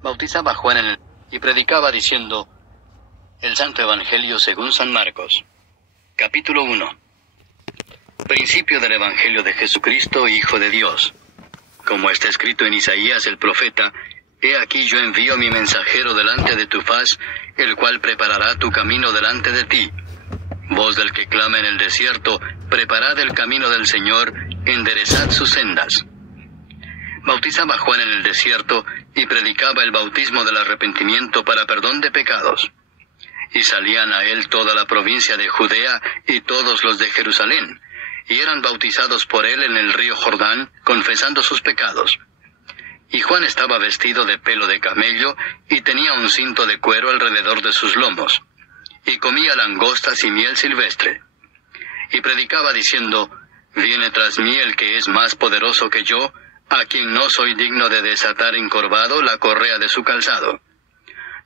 Bautizaba a Juan y predicaba diciendo: El Santo Evangelio según San Marcos. Capítulo 1. Principio del Evangelio de Jesucristo, Hijo de Dios. Como está escrito en Isaías el profeta: He aquí yo envío mi mensajero delante de tu faz, el cual preparará tu camino delante de ti. Voz del que clama en el desierto: Preparad el camino del Señor, enderezad sus sendas. Bautizaba a Juan en el desierto, y predicaba el bautismo del arrepentimiento para perdón de pecados. Y salían a él toda la provincia de Judea y todos los de Jerusalén, y eran bautizados por él en el río Jordán, confesando sus pecados. Y Juan estaba vestido de pelo de camello, y tenía un cinto de cuero alrededor de sus lomos, y comía langostas y miel silvestre. Y predicaba diciendo: Viene tras mí el que es más poderoso que yo, a quien no soy digno de desatar encorvado la correa de su calzado.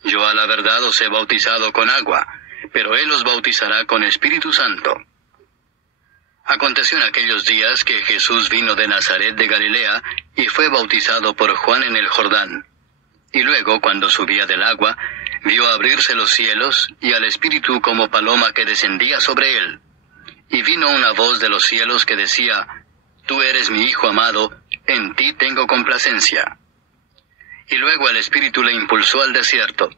Yo a la verdad os he bautizado con agua, pero él os bautizará con Espíritu Santo. Aconteció en aquellos días que Jesús vino de Nazaret de Galilea, y fue bautizado por Juan en el Jordán. Y luego, cuando subía del agua, vio abrirse los cielos, y al Espíritu como paloma que descendía sobre él. Y vino una voz de los cielos que decía: Tú eres mi Hijo amado, en ti tengo complacencia. Y luego el Espíritu le impulsó al desierto.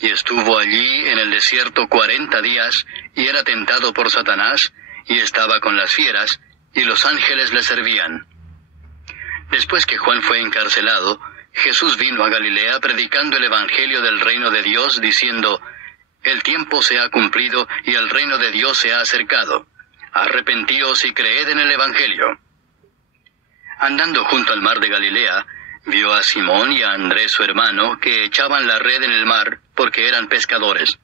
Y estuvo allí en el desierto 40 días, y era tentado por Satanás, y estaba con las fieras, y los ángeles le servían. Después que Juan fue encarcelado, Jesús vino a Galilea predicando el Evangelio del reino de Dios, diciendo: El tiempo se ha cumplido, y el reino de Dios se ha acercado. Arrepentíos y creed en el Evangelio. Andando junto al mar de Galilea, vio a Simón y a Andrés su hermano, que echaban la red en el mar, porque eran pescadores.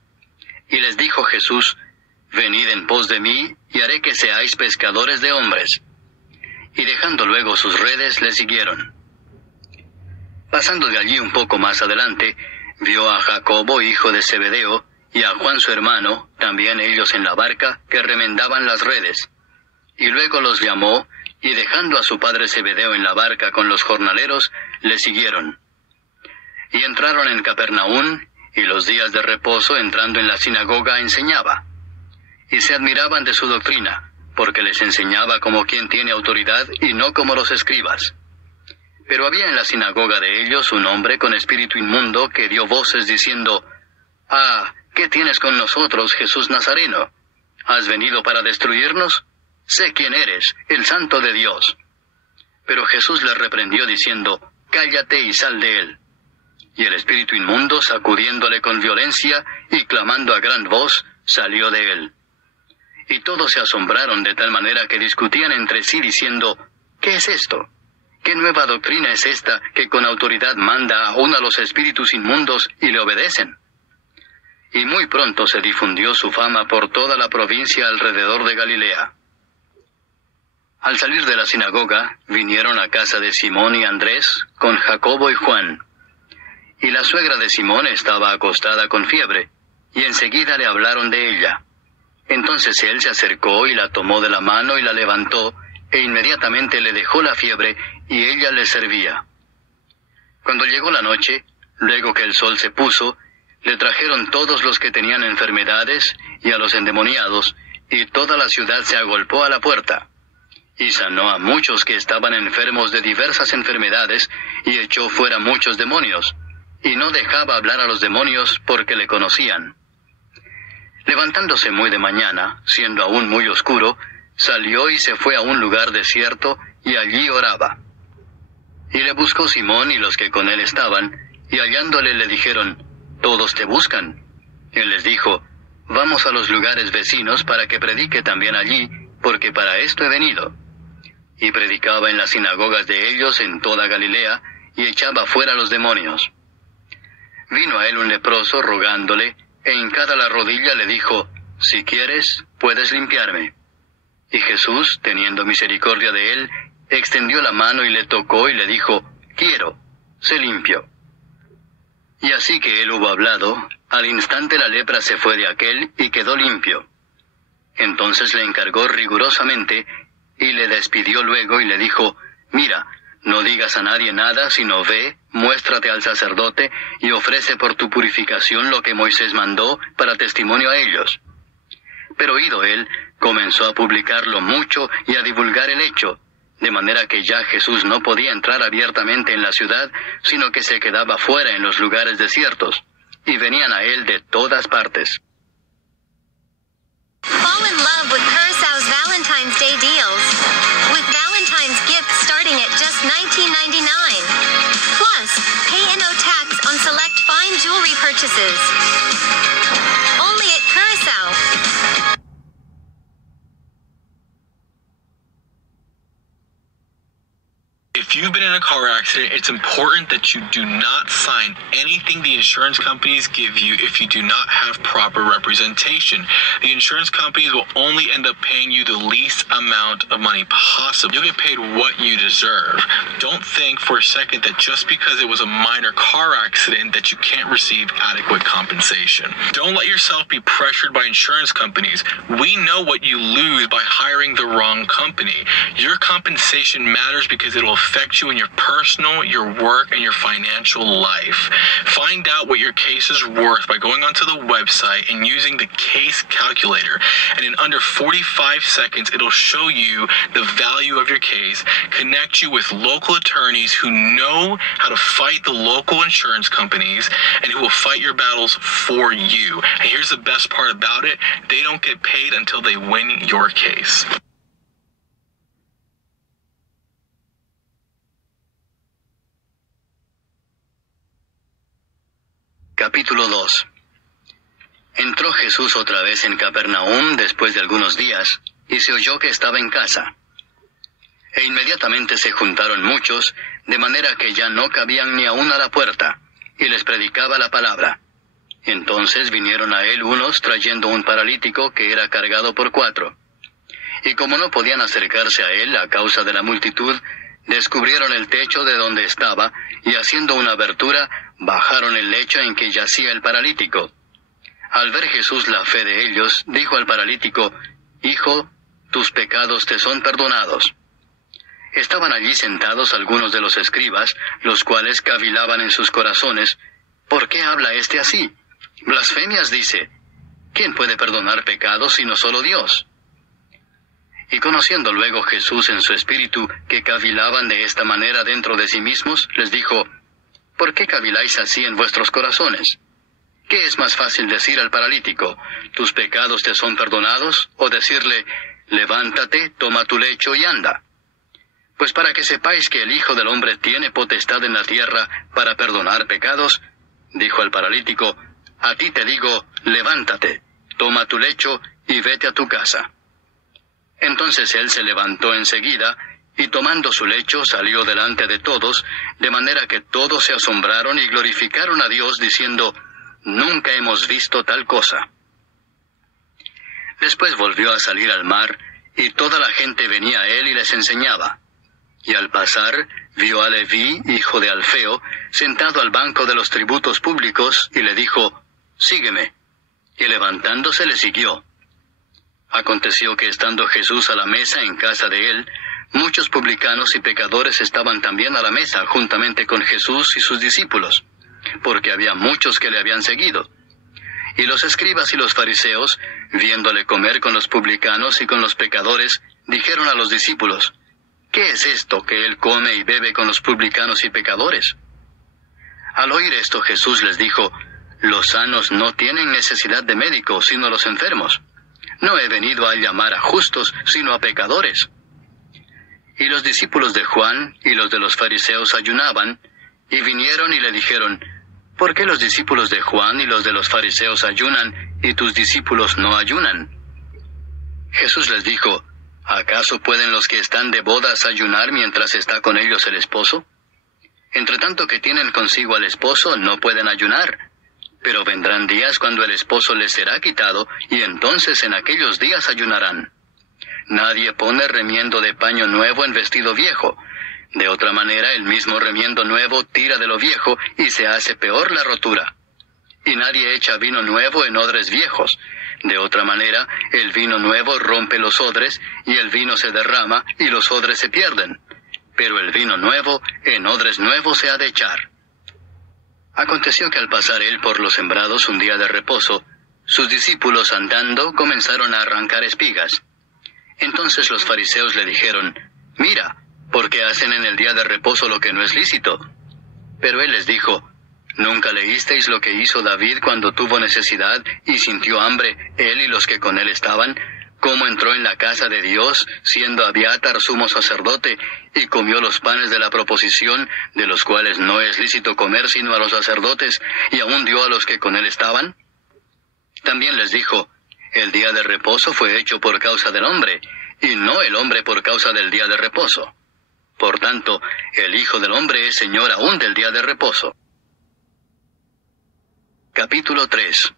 Y les dijo Jesús: Venid en pos de mí, y haré que seáis pescadores de hombres. Y dejando luego sus redes, le siguieron. Pasando de allí un poco más adelante, vio a Jacobo, hijo de Zebedeo, y a Juan su hermano, también ellos en la barca, que remendaban las redes. Y luego los llamó, y dejando a su padre Zebedeo en la barca con los jornaleros, le siguieron. Y entraron en Capernaum, y los días de reposo, entrando en la sinagoga, enseñaba. Y se admiraban de su doctrina, porque les enseñaba como quien tiene autoridad, y no como los escribas. Pero había en la sinagoga de ellos un hombre con espíritu inmundo, que dio voces diciendo: Ah, ¿qué tienes con nosotros, Jesús Nazareno? ¿Has venido para destruirnos? Sé quién eres, el Santo de Dios. Pero Jesús le reprendió diciendo: Cállate y sal de él. Y el espíritu inmundo, sacudiéndole con violencia y clamando a gran voz, salió de él. Y todos se asombraron de tal manera que discutían entre sí diciendo: ¿Qué es esto? ¿Qué nueva doctrina es esta que con autoridad manda aún a los espíritus inmundos y le obedecen? Y muy pronto se difundió su fama por toda la provincia alrededor de Galilea. Al salir de la sinagoga, vinieron a casa de Simón y Andrés, con Jacobo y Juan. Y la suegra de Simón estaba acostada con fiebre, y enseguida le hablaron de ella. Entonces él se acercó y la tomó de la mano y la levantó, e inmediatamente le dejó la fiebre, y ella le servía. Cuando llegó la noche, luego que el sol se puso, le trajeron todos los que tenían enfermedades, y a los endemoniados, y toda la ciudad se agolpó a la puerta. Y sanó a muchos que estaban enfermos de diversas enfermedades, y echó fuera muchos demonios, y no dejaba hablar a los demonios porque le conocían. Levantándose muy de mañana, siendo aún muy oscuro, salió y se fue a un lugar desierto, y allí oraba. Y le buscó Simón y los que con él estaban, y hallándole le dijeron: Todos te buscan. Él les dijo: Vamos a los lugares vecinos para que predique también allí, porque para esto he venido. Y predicaba en las sinagogas de ellos en toda Galilea, y echaba fuera los demonios. Vino a él un leproso rogándole, e hincada la rodilla le dijo: Si quieres, puedes limpiarme. Y Jesús, teniendo misericordia de él, extendió la mano y le tocó y le dijo: Quiero, sé limpio. Y así que él hubo hablado, al instante la lepra se fue de aquél y quedó limpio. Entonces le encargó rigurosamente, y le despidió luego y le dijo: Mira, no digas a nadie nada, sino ve, muéstrate al sacerdote, y ofrece por tu purificación lo que Moisés mandó para testimonio a ellos. Pero oído él, comenzó a publicarlo mucho y a divulgar el hecho, de manera que ya Jesús no podía entrar abiertamente en la ciudad, sino que se quedaba fuera en los lugares desiertos, y venían a él de todas partes. Fall in love with Curaçao's Valentine's Day deals. With Valentine's gifts starting at just $19.99. Plus, pay no tax on select fine jewelry purchases. Only at Curaçao. If you've been in a car accident, it's important that you do not sign anything the insurance companies give you if you do not have proper representation. The insurance companies will only end up paying you the least amount of money possible. You'll get paid what you deserve. Don't think for a second that just because it was a minor car accident that you can't receive adequate compensation. Don't let yourself be pressured by insurance companies. We know what you lose by hiring the wrong company. Your compensation matters because it will affect you in your personal, your work, and your financial life. Find out what your case is worth by going onto the website and using the case calculator. And in under 45 seconds, it'll show you the value of your case, connect you with local attorneys who know how to fight the local insurance companies and who will fight your battles for you. And here's the best part about it. They don't get paid until they win your case. Capítulo 2. Entró Jesús otra vez en Capernaum después de algunos días, y se oyó que estaba en casa. E inmediatamente se juntaron muchos, de manera que ya no cabían ni aún a la puerta, y les predicaba la palabra. Entonces vinieron a él unos trayendo un paralítico que era cargado por 4. Y como no podían acercarse a él a causa de la multitud, descubrieron el techo de donde estaba, y haciendo una abertura, bajaron el lecho en que yacía el paralítico. Al ver Jesús la fe de ellos, dijo al paralítico: Hijo, tus pecados te son perdonados. Estaban allí sentados algunos de los escribas, los cuales cavilaban en sus corazones: ¿Por qué habla éste así? Blasfemias dice. ¿Quién puede perdonar pecados sino solo Dios? Y conociendo luego Jesús en su espíritu que cavilaban de esta manera dentro de sí mismos, les dijo: ¿Por qué caviláis así en vuestros corazones? ¿Qué es más fácil decir al paralítico: tus pecados te son perdonados? O decirle: levántate, toma tu lecho y anda. Pues para que sepáis que el Hijo del Hombre tiene potestad en la tierra para perdonar pecados, dijo al paralítico: a ti te digo, levántate, toma tu lecho y vete a tu casa. Entonces él se levantó enseguida, y tomando su lecho salió delante de todos, de manera que todos se asombraron y glorificaron a Dios, diciendo: nunca hemos visto tal cosa. Después volvió a salir al mar, y toda la gente venía a él y les enseñaba. Y al pasar, vio a Leví, hijo de Alfeo, sentado al banco de los tributos públicos, y le dijo: sígueme. Y levantándose le siguió. Aconteció que estando Jesús a la mesa en casa de él, muchos publicanos y pecadores estaban también a la mesa juntamente con Jesús y sus discípulos, porque había muchos que le habían seguido. Y los escribas y los fariseos, viéndole comer con los publicanos y con los pecadores, dijeron a los discípulos: ¿qué es esto que él come y bebe con los publicanos y pecadores? Al oír esto Jesús les dijo: los sanos no tienen necesidad de médico, sino los enfermos. No he venido a llamar a justos, sino a pecadores. Y los discípulos de Juan y los de los fariseos ayunaban, y vinieron y le dijeron: ¿por qué los discípulos de Juan y los de los fariseos ayunan, y tus discípulos no ayunan? Jesús les dijo: ¿acaso pueden los que están de bodas ayunar mientras está con ellos el esposo? Entre tanto que tienen consigo al esposo, no pueden ayunar. Pero vendrán días cuando el esposo les será quitado, y entonces en aquellos días ayunarán. Nadie pone remiendo de paño nuevo en vestido viejo. De otra manera, el mismo remiendo nuevo tira de lo viejo, y se hace peor la rotura. Y nadie echa vino nuevo en odres viejos. De otra manera, el vino nuevo rompe los odres, y el vino se derrama, y los odres se pierden. pero el vino nuevo en odres nuevos se ha de echar. Aconteció que al pasar él por los sembrados un día de reposo, sus discípulos andando comenzaron a arrancar espigas. Entonces los fariseos le dijeron, «Mira, ¿por qué hacen en el día de reposo lo que no es lícito?» Pero él les dijo, ¿nunca leísteis lo que hizo David cuando tuvo necesidad y sintió hambre, él y los que con él estaban? ¿Cómo entró en la casa de Dios, siendo Abiatar sumo sacerdote, y comió los panes de la proposición, de los cuales no es lícito comer sino a los sacerdotes, y aún dio a los que con él estaban? También les dijo, el día de reposo fue hecho por causa del hombre, y no el hombre por causa del día de reposo. Por tanto, el Hijo del Hombre es Señor aún del día de reposo. Capítulo 3.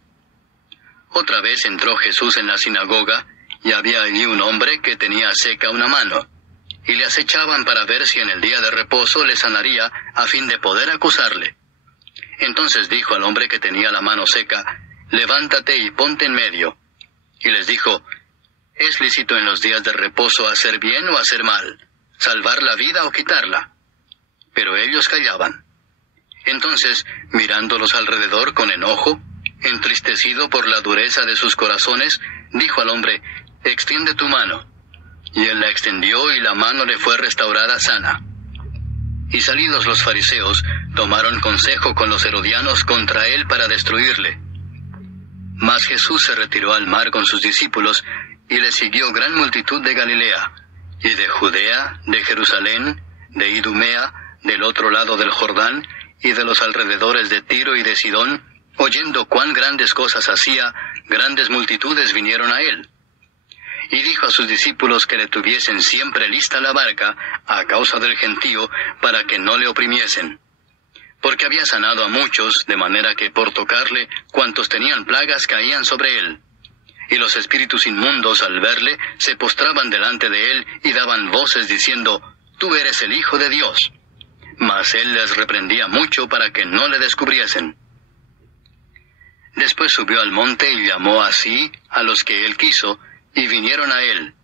Otra vez entró Jesús en la sinagoga, y había allí un hombre que tenía seca una mano, y le acechaban para ver si en el día de reposo le sanaría, a fin de poder acusarle. Entonces dijo al hombre que tenía la mano seca, «Levántate y ponte en medio». Y les dijo, «¿Es lícito en los días de reposo hacer bien o hacer mal? ¿Salvar la vida o quitarla?» Pero ellos callaban. Entonces, mirándolos alrededor con enojo, entristecido por la dureza de sus corazones, dijo al hombre, «Extiende tu mano». Y él la extendió y la mano le fue restaurada sana. Y salidos los fariseos, tomaron consejo con los herodianos contra él para destruirle. Mas Jesús se retiró al mar con sus discípulos, y le siguió gran multitud de Galilea, y de Judea, de Jerusalén, de Idumea, del otro lado del Jordán, y de los alrededores de Tiro y de Sidón, oyendo cuán grandes cosas hacía, grandes multitudes vinieron a él. Y dijo a sus discípulos que le tuviesen siempre lista la barca, a causa del gentío, para que no le oprimiesen. Porque había sanado a muchos, de manera que por tocarle, cuantos tenían plagas caían sobre él. Y los espíritus inmundos, al verle, se postraban delante de él, y daban voces diciendo, «Tú eres el Hijo de Dios». Mas él les reprendía mucho para que no le descubriesen. Después subió al monte y llamó así a los que él quiso, y vinieron a él.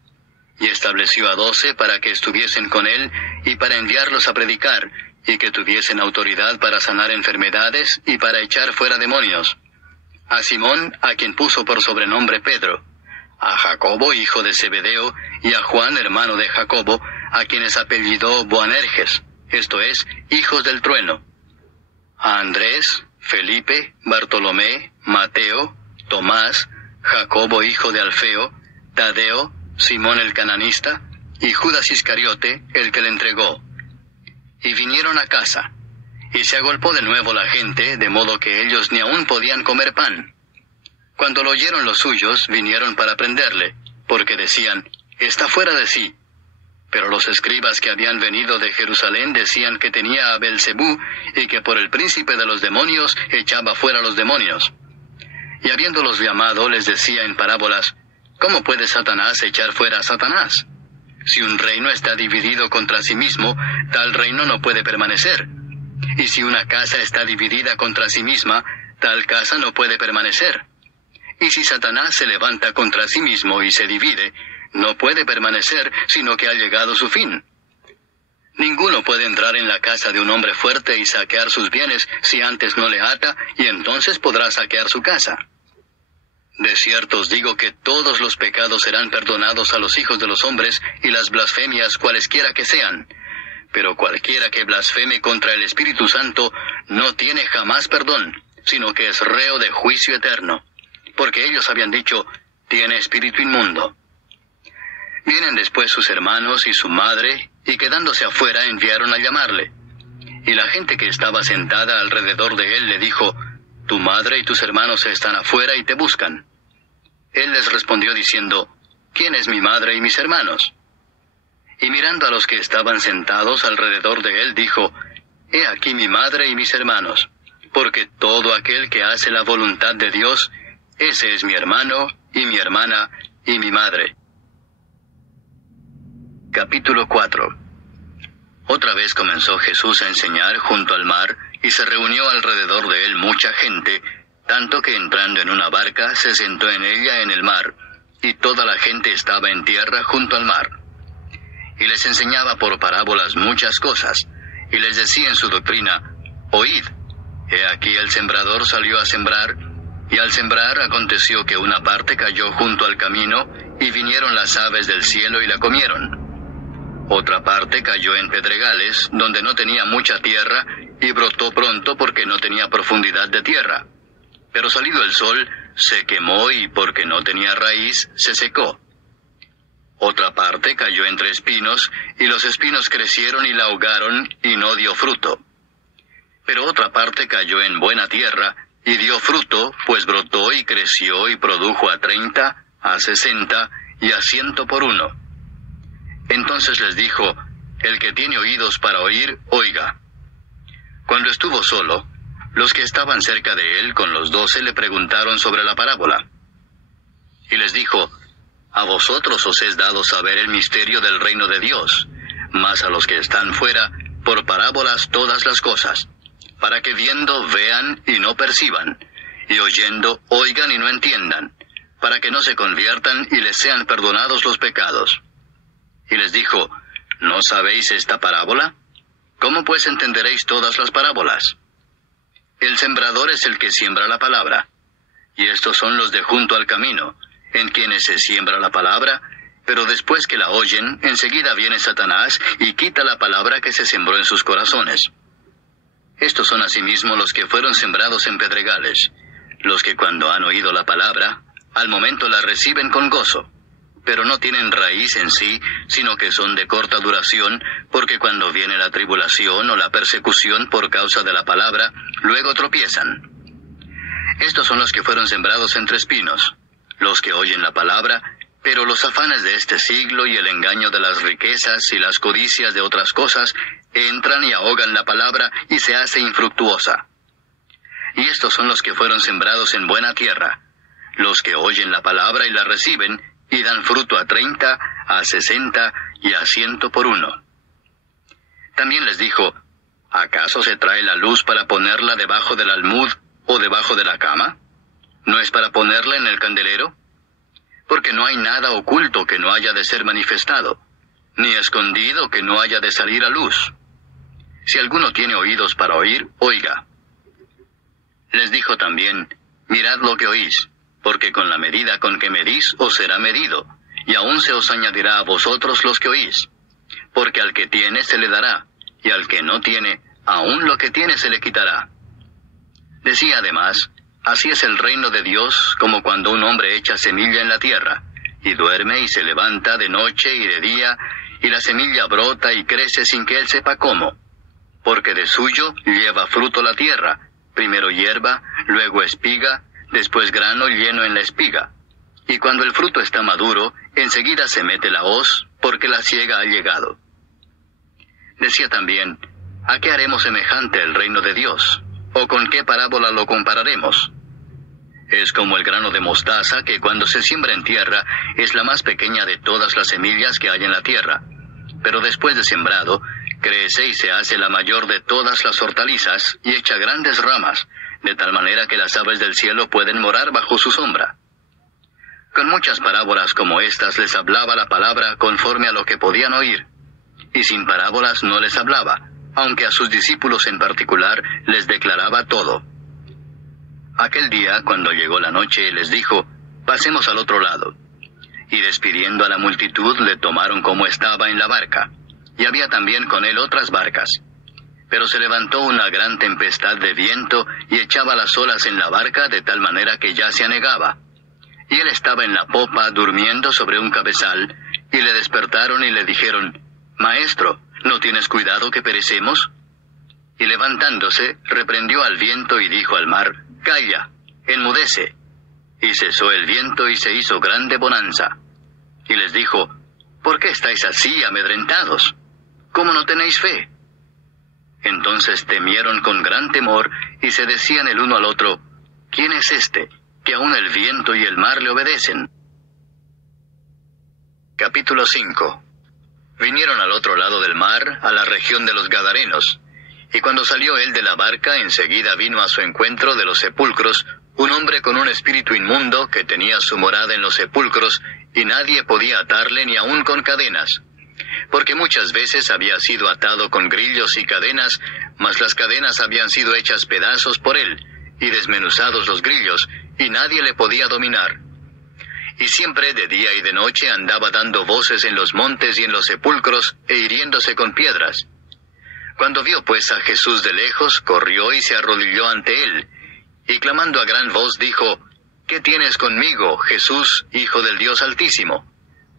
Y estableció a 12 para que estuviesen con él, y para enviarlos a predicar, y que tuviesen autoridad para sanar enfermedades, y para echar fuera demonios. A Simón, a quien puso por sobrenombre Pedro, a Jacobo, hijo de Zebedeo, y a Juan, hermano de Jacobo, a quienes apellidó Boanerges, esto es, hijos del trueno, a Andrés, Felipe, Bartolomé, Mateo, Tomás, Jacobo, hijo de Alfeo, Tadeo, Simón el cananista, y Judas Iscariote, el que le entregó. Y vinieron a casa, y se agolpó de nuevo la gente, de modo que ellos ni aún podían comer pan. Cuando lo oyeron los suyos, vinieron para prenderle, porque decían, «Está fuera de sí». Pero los escribas que habían venido de Jerusalén decían que tenía a Belcebú, y que por el príncipe de los demonios echaba fuera los demonios. Y habiéndolos llamado, les decía en parábolas, ¿cómo puede Satanás echar fuera a Satanás? Si un reino está dividido contra sí mismo, tal reino no puede permanecer. Y si una casa está dividida contra sí misma, tal casa no puede permanecer. Y si Satanás se levanta contra sí mismo y se divide, no puede permanecer, sino que ha llegado su fin. Ninguno puede entrar en la casa de un hombre fuerte y saquear sus bienes si antes no le ata, y entonces podrá saquear su casa. De cierto os digo que todos los pecados serán perdonados a los hijos de los hombres, y las blasfemias cualesquiera que sean. Pero cualquiera que blasfeme contra el Espíritu Santo no tiene jamás perdón, sino que es reo de juicio eterno. Porque ellos habían dicho, tiene espíritu inmundo. Vienen después sus hermanos y su madre, y quedándose afuera enviaron a llamarle. Y la gente que estaba sentada alrededor de él le dijo, tu madre y tus hermanos están afuera y te buscan. Él les respondió diciendo, ¿quién es mi madre y mis hermanos? Y mirando a los que estaban sentados alrededor de él, dijo, he aquí mi madre y mis hermanos, porque todo aquel que hace la voluntad de Dios, ese es mi hermano, y mi hermana, y mi madre. Capítulo 4. Otra vez comenzó Jesús a enseñar junto al mar, y se reunió alrededor de él mucha gente, tanto que entrando en una barca se sentó en ella en el mar, y toda la gente estaba en tierra junto al mar. y les enseñaba por parábolas muchas cosas, y les decía en su doctrina: oíd, he aquí el sembrador salió a sembrar, y al sembrar aconteció que una parte cayó junto al camino, y vinieron las aves del cielo y la comieron. Otra parte cayó en pedregales, donde no tenía mucha tierra, y brotó pronto porque no tenía profundidad de tierra. Pero salido el sol, se quemó, y porque no tenía raíz, se secó. Otra parte cayó entre espinos, y los espinos crecieron y la ahogaron, y no dio fruto. Pero otra parte cayó en buena tierra, y dio fruto, pues brotó y creció y produjo a 30, a 60 y a 100 por uno. Entonces les dijo: el que tiene oídos para oír, oiga. Cuando estuvo solo, los que estaban cerca de él con los 12 le preguntaron sobre la parábola. Y les dijo: a vosotros os es dado saber el misterio del reino de Dios, mas a los que están fuera, por parábolas todas las cosas, para que viendo vean y no perciban, y oyendo oigan y no entiendan, para que no se conviertan y les sean perdonados los pecados. Y les dijo: ¿no sabéis esta parábola? ¿Cómo pues entenderéis todas las parábolas? El sembrador es el que siembra la palabra, y estos son los de junto al camino, en quienes se siembra la palabra, pero después que la oyen, enseguida viene Satanás y quita la palabra que se sembró en sus corazones. Estos son asimismo los que fueron sembrados en pedregales, los que cuando han oído la palabra, al momento la reciben con gozo, pero no tienen raíz en sí, sino que son de corta duración, porque cuando viene la tribulación o la persecución por causa de la palabra, luego tropiezan. Estos son los que fueron sembrados entre espinos, los que oyen la palabra, pero los afanes de este siglo y el engaño de las riquezas y las codicias de otras cosas entran y ahogan la palabra y se hace infructuosa. Y estos son los que fueron sembrados en buena tierra, los que oyen la palabra y la reciben, y dan fruto a 30, a 60 y a 100 por uno. También les dijo: ¿acaso se trae la luz para ponerla debajo del almud o debajo de la cama? ¿No es para ponerla en el candelero? Porque no hay nada oculto que no haya de ser manifestado, ni escondido que no haya de salir a luz. Si alguno tiene oídos para oír, oiga. Les dijo también: mirad lo que oís, porque con la medida con que medís os será medido, y aún se os añadirá a vosotros los que oís. Porque al que tiene se le dará, y al que no tiene, aún lo que tiene se le quitará. Decía además: así es el reino de Dios, como cuando un hombre echa semilla en la tierra, y duerme y se levanta de noche y de día, y la semilla brota y crece sin que él sepa cómo. Porque de suyo lleva fruto la tierra, primero hierba, luego espiga, después grano lleno en la espiga. Y cuando el fruto está maduro, enseguida se mete la hoz, porque la siega ha llegado. Decía también: ¿a qué haremos semejante el reino de Dios? ¿O con qué parábola lo compararemos? Es como el grano de mostaza, que cuando se siembra en tierra, es la más pequeña de todas las semillas que hay en la tierra. Pero después de sembrado, crece y se hace la mayor de todas las hortalizas, y echa grandes ramas, de tal manera que las aves del cielo pueden morar bajo su sombra. Con muchas parábolas como estas les hablaba la palabra conforme a lo que podían oír, y sin parábolas no les hablaba, aunque a sus discípulos en particular les declaraba todo. Aquel día, cuando llegó la noche, les dijo: pasemos al otro lado. Y despidiendo a la multitud, le tomaron como estaba en la barca, y había también con él otras barcas. Pero se levantó una gran tempestad de viento, y echaba las olas en la barca de tal manera que ya se anegaba. Y él estaba en la popa, durmiendo sobre un cabezal, y le despertaron y le dijeron: Maestro, ¿no tienes cuidado que perecemos? Y levantándose, reprendió al viento y dijo al mar: Calla, enmudece. Y cesó el viento y se hizo grande bonanza. Y les dijo: ¿por qué estáis así amedrentados? ¿Cómo no tenéis fe? Entonces temieron con gran temor, y se decían el uno al otro: ¿quién es este, que aun el viento y el mar le obedecen? Capítulo 5. Vinieron al otro lado del mar, a la región de los Gadarenos, y cuando salió él de la barca, enseguida vino a su encuentro de los sepulcros un hombre con un espíritu inmundo, que tenía su morada en los sepulcros, y nadie podía atarle ni aun con cadenas, porque muchas veces había sido atado con grillos y cadenas, mas las cadenas habían sido hechas pedazos por él, y desmenuzados los grillos, y nadie le podía dominar. Y siempre de día y de noche andaba dando voces en los montes y en los sepulcros, e hiriéndose con piedras. Cuando vio pues a Jesús de lejos, corrió y se arrodilló ante él, y clamando a gran voz dijo: ¿Qué tienes conmigo, Jesús, Hijo del Dios Altísimo?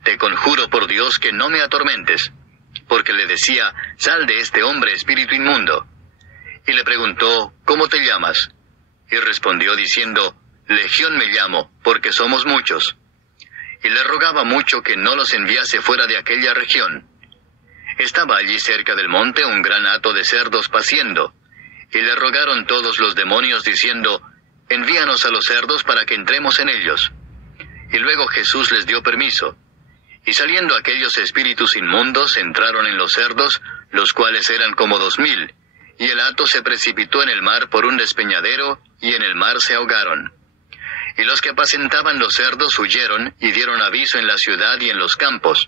Te conjuro por Dios que no me atormentes. Porque le decía: Sal de este hombre, espíritu inmundo. Y le preguntó: ¿Cómo te llamas? Y respondió diciendo: Legión me llamo, porque somos muchos. Y le rogaba mucho que no los enviase fuera de aquella región. Estaba allí cerca del monte un gran hato de cerdos paciendo, y le rogaron todos los demonios diciendo: Envíanos a los cerdos para que entremos en ellos. Y luego Jesús les dio permiso. Y saliendo aquellos espíritus inmundos entraron en los cerdos, los cuales eran como 2000, y el hato se precipitó en el mar por un despeñadero, y en el mar se ahogaron. Y los que apacentaban los cerdos huyeron, y dieron aviso en la ciudad y en los campos,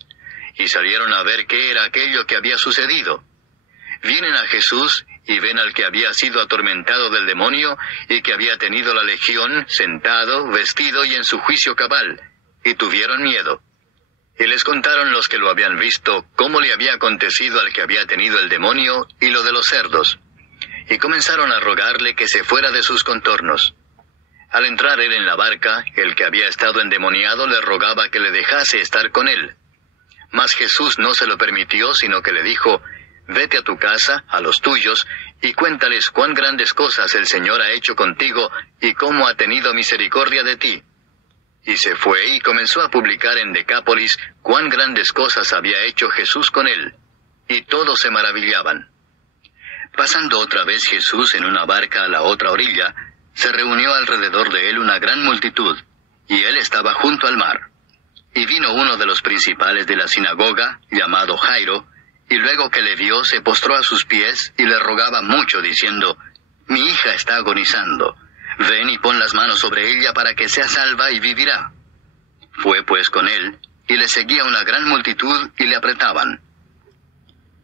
y salieron a ver qué era aquello que había sucedido. Vienen a Jesús, y ven al que había sido atormentado del demonio, y que había tenido la legión, sentado, vestido y en su juicio cabal, y tuvieron miedo. Y les contaron los que lo habían visto cómo le había acontecido al que había tenido el demonio, y lo de los cerdos. Y comenzaron a rogarle que se fuera de sus contornos. Al entrar él en la barca, el que había estado endemoniado le rogaba que le dejase estar con él. Mas Jesús no se lo permitió, sino que le dijo: Vete a tu casa, a los tuyos, y cuéntales cuán grandes cosas el Señor ha hecho contigo, y cómo ha tenido misericordia de ti. Y se fue y comenzó a publicar en Decápolis cuán grandes cosas había hecho Jesús con él. Y todos se maravillaban. Pasando otra vez Jesús en una barca a la otra orilla, se reunió alrededor de él una gran multitud, y él estaba junto al mar. Y vino uno de los principales de la sinagoga, llamado Jairo, y luego que le vio se postró a sus pies y le rogaba mucho, diciendo: Mi hija está agonizando. Ven y pon las manos sobre ella para que sea salva y vivirá. Fue pues con él, y le seguía una gran multitud y le apretaban.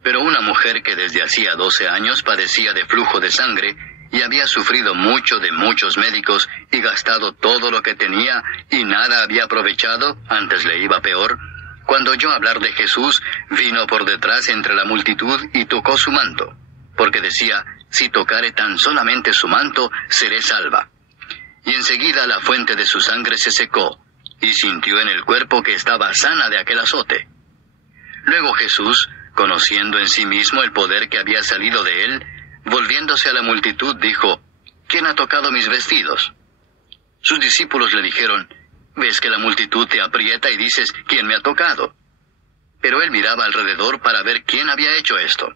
Pero una mujer que desde hacía 12 años padecía de flujo de sangre, y había sufrido mucho de muchos médicos, y gastado todo lo que tenía, y nada había aprovechado, antes le iba peor, cuando oyó hablar de Jesús, vino por detrás entre la multitud y tocó su manto, porque decía: Si tocare tan solamente su manto, seré salva. Y enseguida la fuente de su sangre se secó, y sintió en el cuerpo que estaba sana de aquel azote. Luego Jesús, conociendo en sí mismo el poder que había salido de él, volviéndose a la multitud, dijo: ¿Quién ha tocado mis vestidos? Sus discípulos le dijeron: ¿Ves que la multitud te aprieta y dices: ¿Quién me ha tocado? Pero él miraba alrededor para ver quién había hecho esto.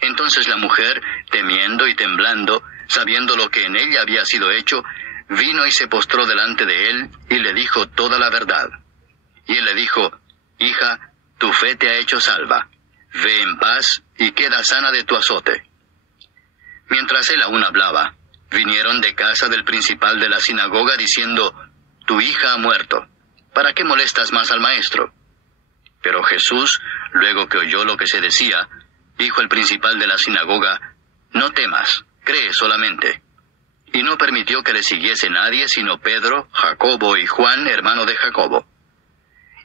Entonces la mujer, temiendo y temblando, sabiendo lo que en ella había sido hecho, vino y se postró delante de él, y le dijo toda la verdad. Y él le dijo: Hija, tu fe te ha hecho salva. Ve en paz, y queda sana de tu azote. Mientras él aún hablaba, vinieron de casa del principal de la sinagoga diciendo: Tu hija ha muerto. ¿Para qué molestas más al maestro? Pero Jesús, luego que oyó lo que se decía, dijo el principal de la sinagoga: No temas, cree solamente. Y no permitió que le siguiese nadie sino Pedro, Jacobo y Juan, hermano de Jacobo.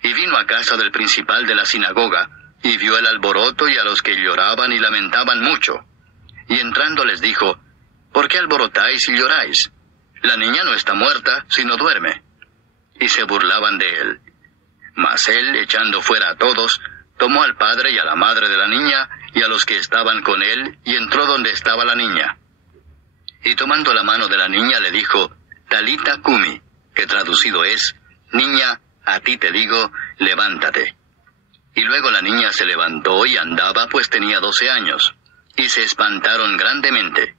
Y vino a casa del principal de la sinagoga, y vio el alboroto y a los que lloraban y lamentaban mucho. Y entrando les dijo: ¿Por qué alborotáis y lloráis? La niña no está muerta, sino duerme. Y se burlaban de él. Mas él, echando fuera a todos, tomó al padre y a la madre de la niña, y a los que estaban con él, y entró donde estaba la niña. Y tomando la mano de la niña le dijo: Talita cumi, que traducido es: Niña, a ti te digo, levántate. Y luego la niña se levantó y andaba, pues tenía 12 años. Y se espantaron grandemente.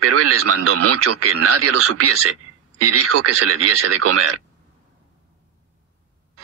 Pero él les mandó mucho que nadie lo supiese, y dijo que se le diese de comer.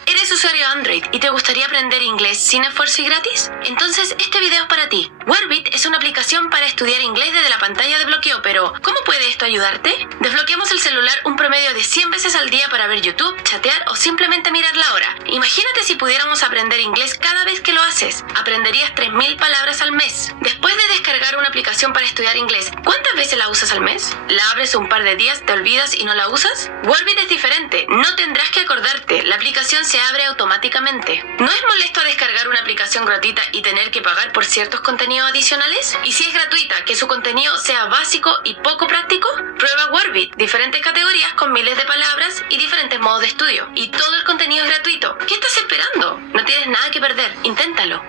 ¿Eres usuario Android y te gustaría aprender inglés sin esfuerzo y gratis? Entonces este video es para ti. Wordbit es una aplicación para estudiar inglés desde la pantalla de bloqueo, pero ¿cómo puede esto ayudarte? Desbloqueamos el celular un promedio de 100 veces al día para ver YouTube, chatear o simplemente mirar la hora. Imagínate si pudiéramos aprender inglés cada vez que lo haces. Aprenderías 3.000 palabras al mes. Después de descargar una aplicación para estudiar inglés, ¿cuántas veces la usas al mes? ¿La abres un par de días, te olvidas y no la usas? Wordbit es diferente. No tendrás que acordarte. La aplicación se abre automáticamente. ¿No es molesto descargar una aplicación gratuita y tener que pagar por ciertos contenidos adicionales? ¿Y si es gratuita, que su contenido sea básico y poco práctico? Prueba Wordbit, diferentes categorías con miles de palabras y diferentes modos de estudio. Y todo el contenido es gratuito. ¿Qué estás esperando? No tienes nada que perder. Inténtalo.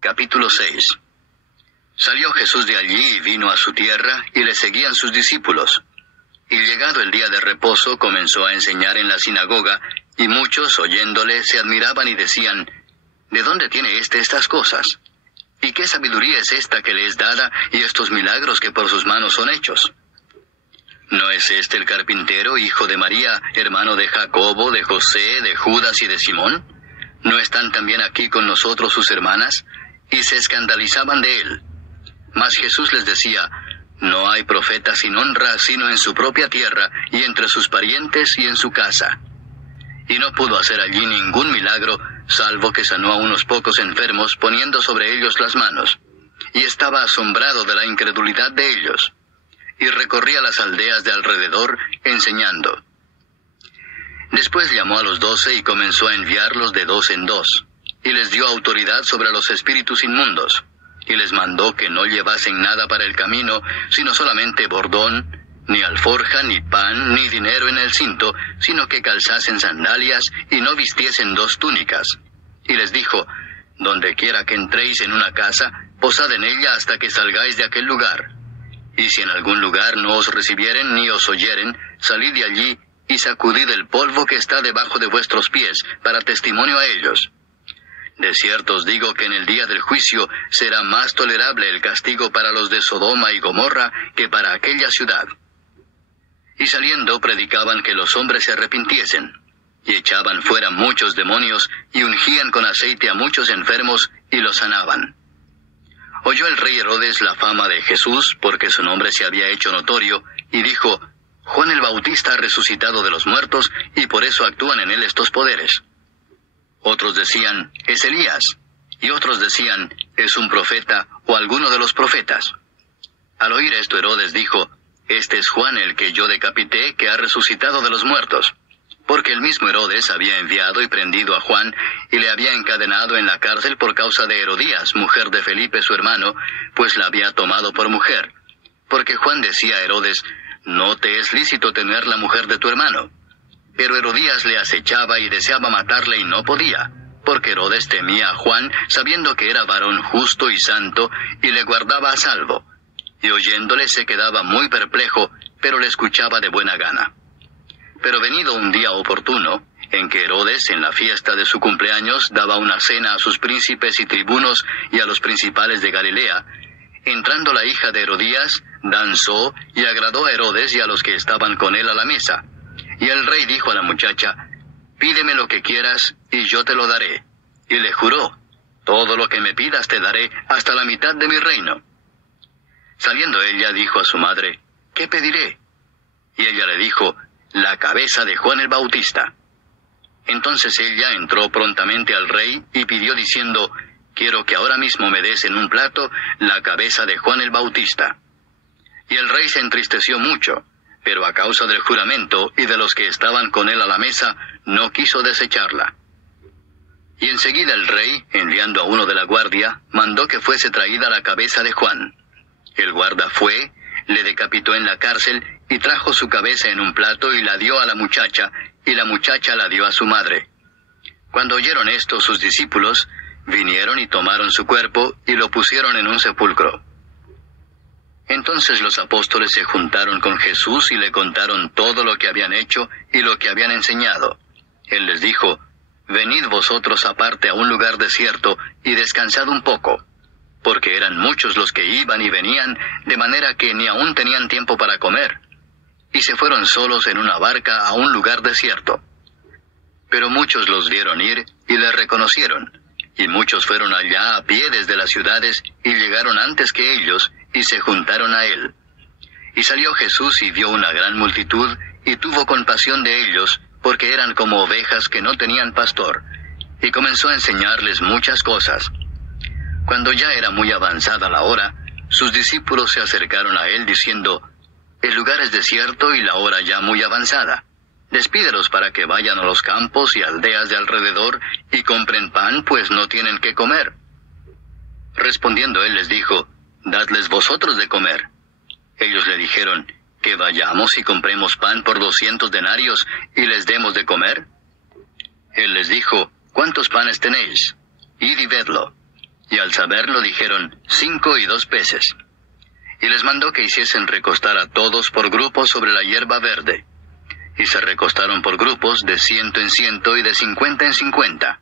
Capítulo 6. Salió Jesús de allí y vino a su tierra, y le seguían sus discípulos. Y llegado el día de reposo, comenzó a enseñar en la sinagoga, y muchos, oyéndole, se admiraban y decían: ¿De dónde tiene estas cosas? ¿Y qué sabiduría es esta que le es dada, y estos milagros que por sus manos son hechos? ¿No es este el carpintero, hijo de María, hermano de Jacobo, de José, de Judas y de Simón? ¿No están también aquí con nosotros sus hermanas? Y se escandalizaban de él. Mas Jesús les decía: No hay profeta sin honra, sino en su propia tierra, y entre sus parientes y en su casa. Y no pudo hacer allí ningún milagro, salvo que sanó a unos pocos enfermos, poniendo sobre ellos las manos. Y estaba asombrado de la incredulidad de ellos. Y recorría las aldeas de alrededor, enseñando. Después llamó a los 12 y comenzó a enviarlos de 2 en 2. Y les dio autoridad sobre los espíritus inmundos, y les mandó que no llevasen nada para el camino, sino solamente bordón, ni alforja, ni pan, ni dinero en el cinto, sino que calzasen sandalias, y no vistiesen 2 túnicas. Y les dijo: Donde quiera que entréis en una casa, posad en ella hasta que salgáis de aquel lugar. Y si en algún lugar no os recibieren ni os oyeren, salid de allí, y sacudid el polvo que está debajo de vuestros pies, para testimonio a ellos. De cierto os digo que en el día del juicio será más tolerable el castigo para los de Sodoma y Gomorra que para aquella ciudad. Y saliendo predicaban que los hombres se arrepintiesen, y echaban fuera muchos demonios, y ungían con aceite a muchos enfermos, y los sanaban. Oyó el rey Herodes la fama de Jesús, porque su nombre se había hecho notorio, y dijo: Juan el Bautista ha resucitado de los muertos, y por eso actúan en él estos poderes. Otros decían: es Elías, y otros decían: es un profeta, o alguno de los profetas. Al oír esto, Herodes dijo: este es Juan el que yo decapité, que ha resucitado de los muertos. Porque el mismo Herodes había enviado y prendido a Juan, y le había encadenado en la cárcel por causa de Herodías, mujer de Felipe su hermano, pues la había tomado por mujer. Porque Juan decía a Herodes: no te es lícito tener la mujer de tu hermano. Pero Herodías le acechaba y deseaba matarle y no podía, porque Herodes temía a Juan, sabiendo que era varón justo y santo, y le guardaba a salvo. Y oyéndole se quedaba muy perplejo, pero le escuchaba de buena gana. Pero venido un día oportuno, en que Herodes, en la fiesta de su cumpleaños, daba una cena a sus príncipes y tribunos y a los principales de Galilea, entrando la hija de Herodías, danzó y agradó a Herodes y a los que estaban con él a la mesa. Y el rey dijo a la muchacha: pídeme lo que quieras, y yo te lo daré. Y le juró: todo lo que me pidas te daré, hasta la mitad de mi reino. Saliendo ella, dijo a su madre: ¿qué pediré? Y ella le dijo: la cabeza de Juan el Bautista. Entonces ella entró prontamente al rey, y pidió diciendo: quiero que ahora mismo me des en un plato la cabeza de Juan el Bautista. Y el rey se entristeció mucho, pero a causa del juramento y de los que estaban con él a la mesa, no quiso desecharla. Y enseguida el rey, enviando a uno de la guardia, mandó que fuese traída la cabeza de Juan. El guarda fue, le decapitó en la cárcel, y trajo su cabeza en un plato y la dio a la muchacha, y la muchacha la dio a su madre. Cuando oyeron esto sus discípulos, vinieron y tomaron su cuerpo, y lo pusieron en un sepulcro. Entonces los apóstoles se juntaron con Jesús y le contaron todo lo que habían hecho y lo que habían enseñado. Él les dijo: venid vosotros aparte a un lugar desierto, y descansad un poco. Porque eran muchos los que iban y venían, de manera que ni aún tenían tiempo para comer. Y se fueron solos en una barca a un lugar desierto. Pero muchos los vieron ir, y les reconocieron. Y muchos fueron allá a pie desde las ciudades, y llegaron antes que ellos, y se juntaron a él. Y salió Jesús y vio una gran multitud, y tuvo compasión de ellos, porque eran como ovejas que no tenían pastor, y comenzó a enseñarles muchas cosas. Cuando ya era muy avanzada la hora, sus discípulos se acercaron a él diciendo, «El lugar es desierto y la hora ya muy avanzada. Despídelos para que vayan a los campos y aldeas de alrededor y compren pan, pues no tienen qué comer». Respondiendo él les dijo, «Dadles vosotros de comer». Ellos le dijeron, «¿Que vayamos y compremos pan por 200 denarios y les demos de comer?» Él les dijo, «¿Cuántos panes tenéis? Id y vedlo». Y al saberlo dijeron, 5 y 2 peces. Y les mandó que hiciesen recostar a todos por grupos sobre la hierba verde. Y se recostaron por grupos de 100 en 100 y de 50 en 50.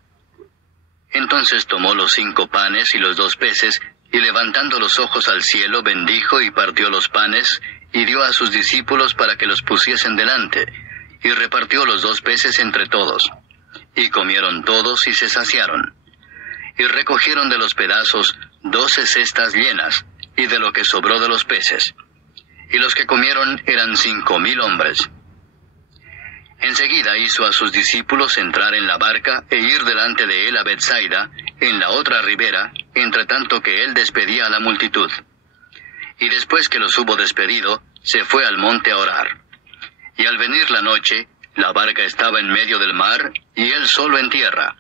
Entonces tomó los 5 panes y los 2 peces, y levantando los ojos al cielo bendijo y partió los panes, y dio a sus discípulos para que los pusiesen delante, y repartió los 2 peces entre todos. Y comieron todos y se saciaron. Y recogieron de los pedazos 12 cestas llenas, y de lo que sobró de los peces. Y los que comieron eran 5,000 hombres. Enseguida hizo a sus discípulos entrar en la barca e ir delante de él a Betsaida, en la otra ribera, entre tanto que él despedía a la multitud. Y después que los hubo despedido, se fue al monte a orar. Y al venir la noche, la barca estaba en medio del mar, y él solo en tierra.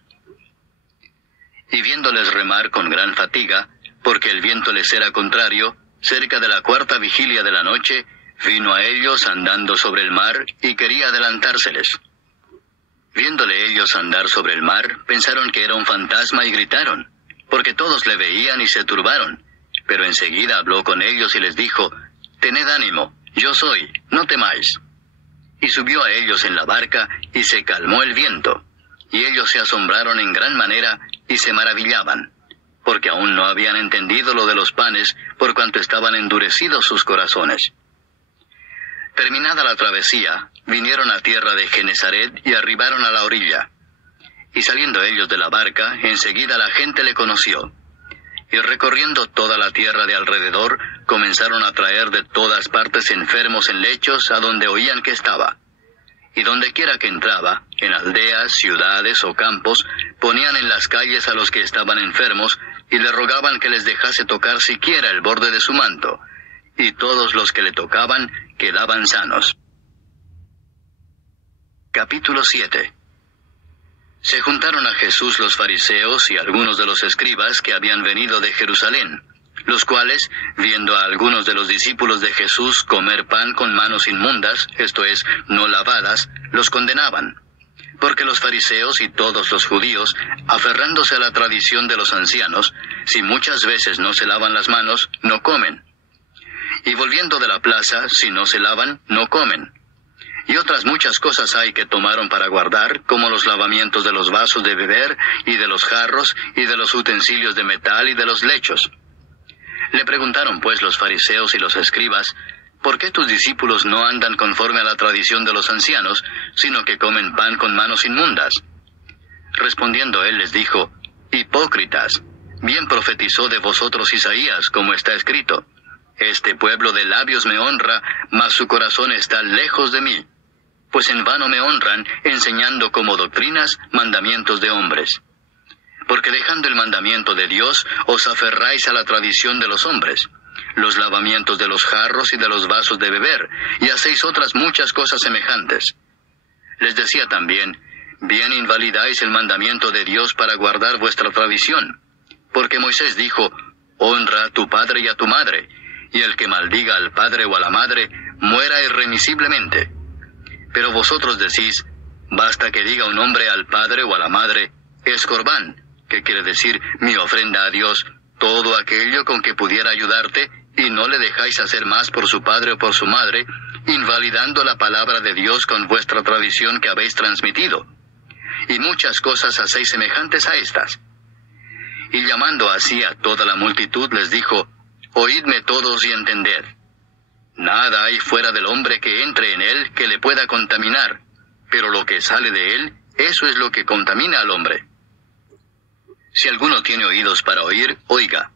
Y viéndoles remar con gran fatiga, porque el viento les era contrario, cerca de la 4ª vigilia de la noche, vino a ellos andando sobre el mar, y quería adelantárseles. Viéndole ellos andar sobre el mar, pensaron que era un fantasma y gritaron, porque todos le veían y se turbaron. Pero enseguida habló con ellos y les dijo, «Tened ánimo, yo soy, no temáis». Y subió a ellos en la barca, y se calmó el viento. Y ellos se asombraron en gran manera, y se maravillaban, porque aún no habían entendido lo de los panes, por cuanto estaban endurecidos sus corazones. Terminada la travesía, vinieron a tierra de Genesaret y arribaron a la orilla. Y saliendo ellos de la barca, enseguida la gente le conoció. Y recorriendo toda la tierra de alrededor, comenzaron a traer de todas partes enfermos en lechos a donde oían que estaba. Y donde quiera que entraba, en aldeas, ciudades o campos, ponían en las calles a los que estaban enfermos, y le rogaban que les dejase tocar siquiera el borde de su manto. Y todos los que le tocaban quedaban sanos. Capítulo 7. Se juntaron a Jesús los fariseos y algunos de los escribas que habían venido de Jerusalén, los cuales, viendo a algunos de los discípulos de Jesús comer pan con manos inmundas, esto es, no lavadas, los condenaban. Porque los fariseos y todos los judíos, aferrándose a la tradición de los ancianos, si muchas veces no se lavan las manos, no comen. Y volviendo de la plaza, si no se lavan, no comen. Y otras muchas cosas hay que tomaron para guardar, como los lavamientos de los vasos de beber, y de los jarros, y de los utensilios de metal, y de los lechos. Le preguntaron pues los fariseos y los escribas, ¿por qué tus discípulos no andan conforme a la tradición de los ancianos, sino que comen pan con manos inmundas? Respondiendo él les dijo, Hipócritas, bien profetizó de vosotros Isaías, como está escrito, Este pueblo de labios me honra, mas su corazón está lejos de mí. Pues en vano me honran, enseñando como doctrinas mandamientos de hombres. Porque dejando el mandamiento de Dios, os aferráis a la tradición de los hombres, los lavamientos de los jarros y de los vasos de beber, y hacéis otras muchas cosas semejantes. Les decía también, bien invalidáis el mandamiento de Dios para guardar vuestra tradición. Porque Moisés dijo, honra a tu padre y a tu madre, y el que maldiga al padre o a la madre, muera irremisiblemente. Pero vosotros decís, basta que diga un hombre al padre o a la madre, es corbán, que quiere decir mi ofrenda a Dios, todo aquello con que pudiera ayudarte, y no le dejáis hacer más por su padre o por su madre, invalidando la palabra de Dios con vuestra tradición que habéis transmitido. y muchas cosas así semejantes a estas. Y llamando así a toda la multitud, les dijo, Oídme todos y entended. Nada hay fuera del hombre que entre en él que le pueda contaminar, pero lo que sale de él, eso es lo que contamina al hombre. Si alguno tiene oídos para oír, oiga.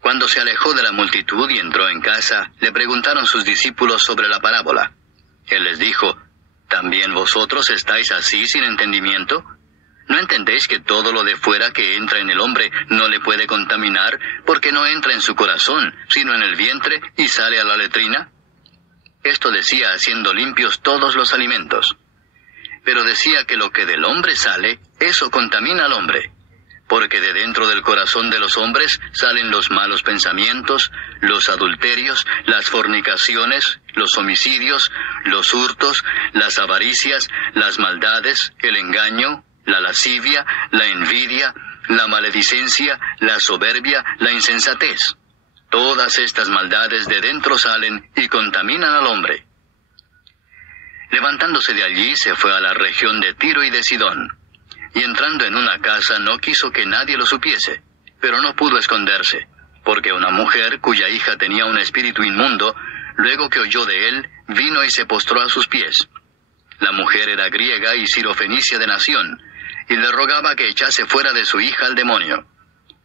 Cuando se alejó de la multitud y entró en casa, le preguntaron sus discípulos sobre la parábola. Él les dijo, ¿también vosotros estáis así sin entendimiento? ¿No entendéis que todo lo de fuera que entra en el hombre no le puede contaminar, porque no entra en su corazón, sino en el vientre y sale a la letrina? Esto decía haciendo limpios todos los alimentos. Pero decía que lo que del hombre sale, eso contamina al hombre. Porque de dentro del corazón de los hombres salen los malos pensamientos, los adulterios, las fornicaciones, los homicidios, los hurtos, las avaricias, las maldades, el engaño, la lascivia, la envidia, la maledicencia, la soberbia, la insensatez. Todas estas maldades de dentro salen y contaminan al hombre. Levantándose de allí, se fue a la región de Tiro y de Sidón. Y entrando en una casa no quiso que nadie lo supiese, pero no pudo esconderse, porque una mujer cuya hija tenía un espíritu inmundo, luego que oyó de él, vino y se postró a sus pies. La mujer era griega y sirofenicia de nación, y le rogaba que echase fuera de su hija al demonio.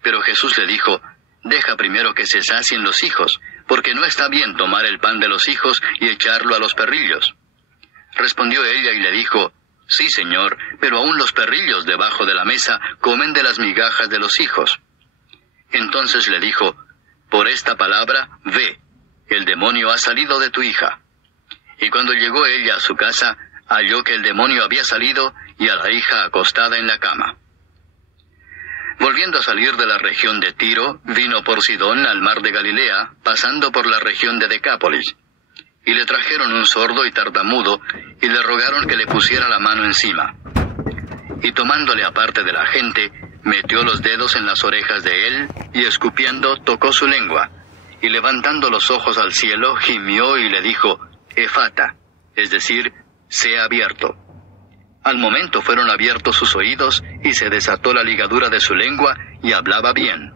Pero Jesús le dijo, Deja primero que se sacien los hijos, porque no está bien tomar el pan de los hijos y echarlo a los perrillos. Respondió ella y le dijo, Sí, Señor, pero aún los perrillos debajo de la mesa comen de las migajas de los hijos. Entonces le dijo, Por esta palabra, ve, el demonio ha salido de tu hija. Y cuando llegó ella a su casa, halló que el demonio había salido y a la hija acostada en la cama. Volviendo a salir de la región de Tiro, vino por Sidón al mar de Galilea, pasando por la región de Decápolis. Y le trajeron un sordo y tartamudo, y le rogaron que le pusiera la mano encima. Y tomándole aparte de la gente, metió los dedos en las orejas de él, y escupiendo, tocó su lengua. Y levantando los ojos al cielo, gimió y le dijo, Efata, es decir, sea abierto. Al momento fueron abiertos sus oídos, y se desató la ligadura de su lengua, y hablaba bien.